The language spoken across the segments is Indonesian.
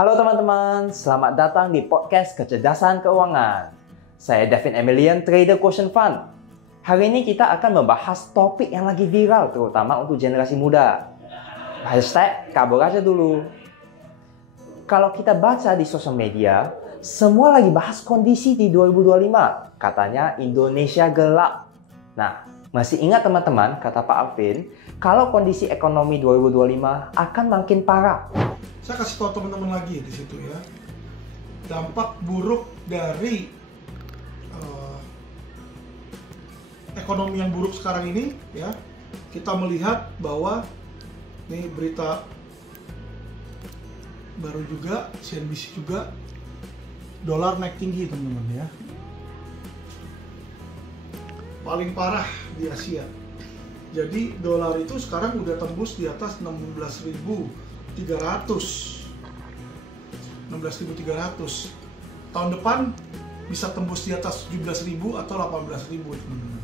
Halo teman-teman, selamat datang di podcast Kecerdasan Keuangan. Saya Devin Emilian, trader Quotient Fund. Hari ini kita akan membahas topik yang lagi viral, terutama untuk generasi muda. Hashtag kabur aja dulu. Kalau kita baca di sosial media, semua lagi bahas kondisi di 2025. Katanya Indonesia gelap. Nah, masih ingat teman-teman kata Pak Alvin, kalau kondisi ekonomi 2025 akan makin parah. Saya kasih tahu teman-teman lagi di situ ya, dampak buruk dari ekonomi yang buruk sekarang ini ya, kita melihat bahwa ini berita baru juga, CNBC juga, dolar naik tinggi teman-teman ya, paling parah di Asia. Jadi dolar itu sekarang udah tembus di atas 16.300. Tahun depan bisa tembus di atas 17.000 atau 18.000 teman-teman.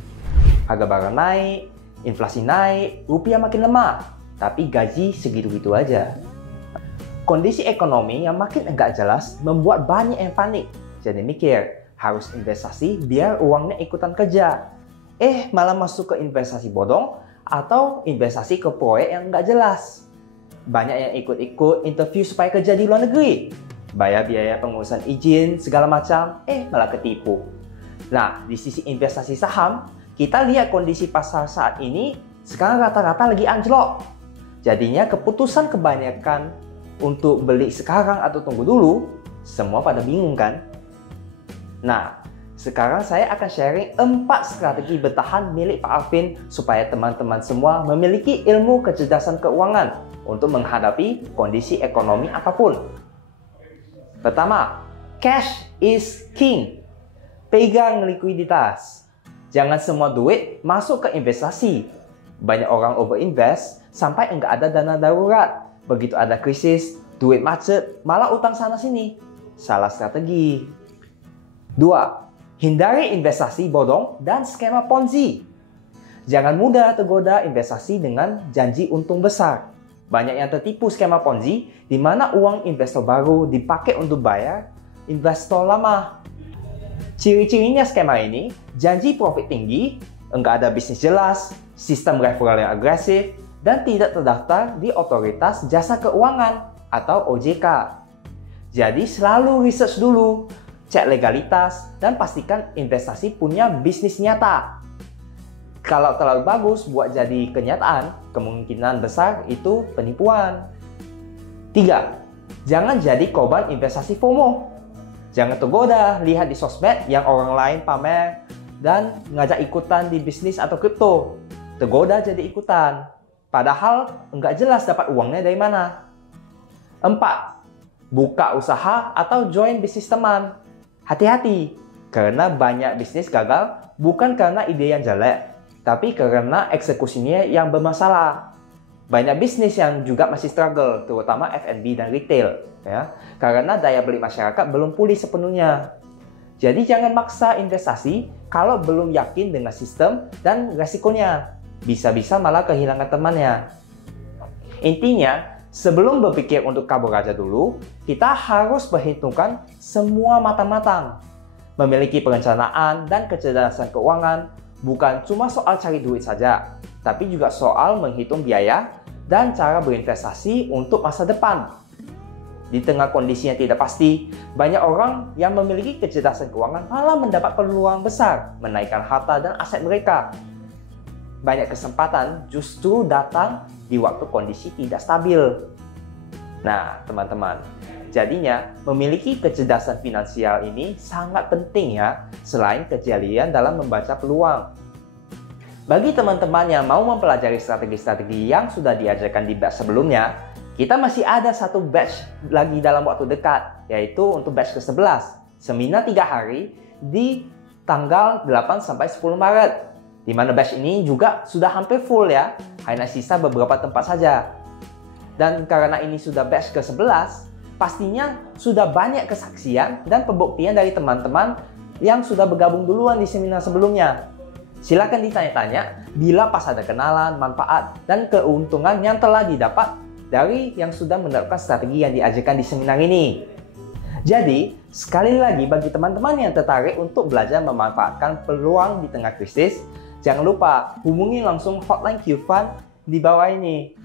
Harga barang naik, inflasi naik, rupiah makin lemah, tapi gaji segitu-gitu aja. Kondisi ekonomi yang makin enggak jelas membuat banyak yang panik. Jadi mikir, harus investasi biar uangnya ikutan kerja. Malah masuk ke investasi bodong atau investasi ke proyek yang enggak jelas. Banyak yang ikut-ikut interview supaya kerja di luar negeri. Bayar biaya pengurusan izin, segala macam, malah ketipu. Nah, di sisi investasi saham, kita lihat kondisi pasar saat ini, sekarang rata-rata lagi anjlok. Jadinya keputusan kebanyakan untuk beli sekarang atau tunggu dulu, semua pada bingung kan? Nah, sekarang saya akan sharing 4 strategi bertahan milik Pak Alvin supaya teman-teman semua memiliki ilmu kecerdasan keuangan untuk menghadapi kondisi ekonomi apapun. Pertama, cash is king. Pegang likuiditas. Jangan semua duit masuk ke investasi. Banyak orang overinvest sampai enggak ada dana darurat. Begitu ada krisis, duit macet, malah utang sana sini. Salah strategi. 2. Hindari investasi bodong dan skema Ponzi. Jangan mudah tergoda investasi dengan janji untung besar. Banyak yang tertipu skema Ponzi, di mana uang investor baru dipakai untuk bayar investor lama. Ciri-cirinya skema ini, janji profit tinggi, enggak ada bisnis jelas, sistem referral yang agresif, dan tidak terdaftar di Otoritas Jasa Keuangan atau OJK. Jadi selalu research dulu, cek legalitas, dan pastikan investasi punya bisnis nyata. Kalau terlalu bagus buat jadi kenyataan, kemungkinan besar itu penipuan. 3. Jangan jadi korban investasi FOMO. Jangan tergoda lihat di sosmed yang orang lain pamer dan ngajak ikutan di bisnis atau kripto. Tergoda jadi ikutan, padahal nggak jelas dapat uangnya dari mana. 4. Buka usaha atau join bisnis teman. Hati-hati, karena banyak bisnis gagal bukan karena ide yang jelek, tapi karena eksekusinya yang bermasalah. Banyak bisnis yang juga masih struggle, terutama F&B dan retail, ya, karena daya beli masyarakat belum pulih sepenuhnya. Jadi jangan maksa investasi kalau belum yakin dengan sistem dan resikonya. Bisa-bisa malah kehilangan temannya. Intinya, sebelum berpikir untuk kabur aja dulu, kita harus perhitungkan semua matang-matang. Memiliki perencanaan dan kecerdasan keuangan bukan cuma soal cari duit saja, tapi juga soal menghitung biaya dan cara berinvestasi untuk masa depan. Di tengah kondisi yang tidak pasti, banyak orang yang memiliki kecerdasan keuangan malah mendapat peluang besar menaikkan harta dan aset mereka. Banyak kesempatan justru datang di waktu kondisi tidak stabil. Nah, teman-teman, jadinya memiliki kecerdasan finansial ini sangat penting ya, selain kejelian dalam membaca peluang. Bagi teman-teman yang mau mempelajari strategi-strategi yang sudah diajarkan di batch sebelumnya, kita masih ada satu batch lagi dalam waktu dekat, yaitu untuk batch ke-11, seminar 3 hari di tanggal 8-10 Maret. Di mana batch ini juga sudah hampir full ya, hanya sisa beberapa tempat saja. Dan karena ini sudah batch ke-11, pastinya sudah banyak kesaksian dan pembuktian dari teman-teman yang sudah bergabung duluan di seminar sebelumnya. Silakan ditanya-tanya bila pas ada kenalan, manfaat, dan keuntungan yang telah didapat dari yang sudah menerapkan strategi yang diajarkan di seminar ini. Jadi, sekali lagi bagi teman-teman yang tertarik untuk belajar memanfaatkan peluang di tengah krisis, jangan lupa hubungi langsung hotline QFund di bawah ini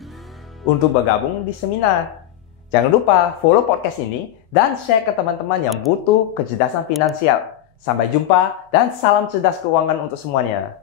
untuk bergabung di seminar. Jangan lupa follow podcast ini dan share ke teman-teman yang butuh kecerdasan finansial. Sampai jumpa dan salam cerdas keuangan untuk semuanya.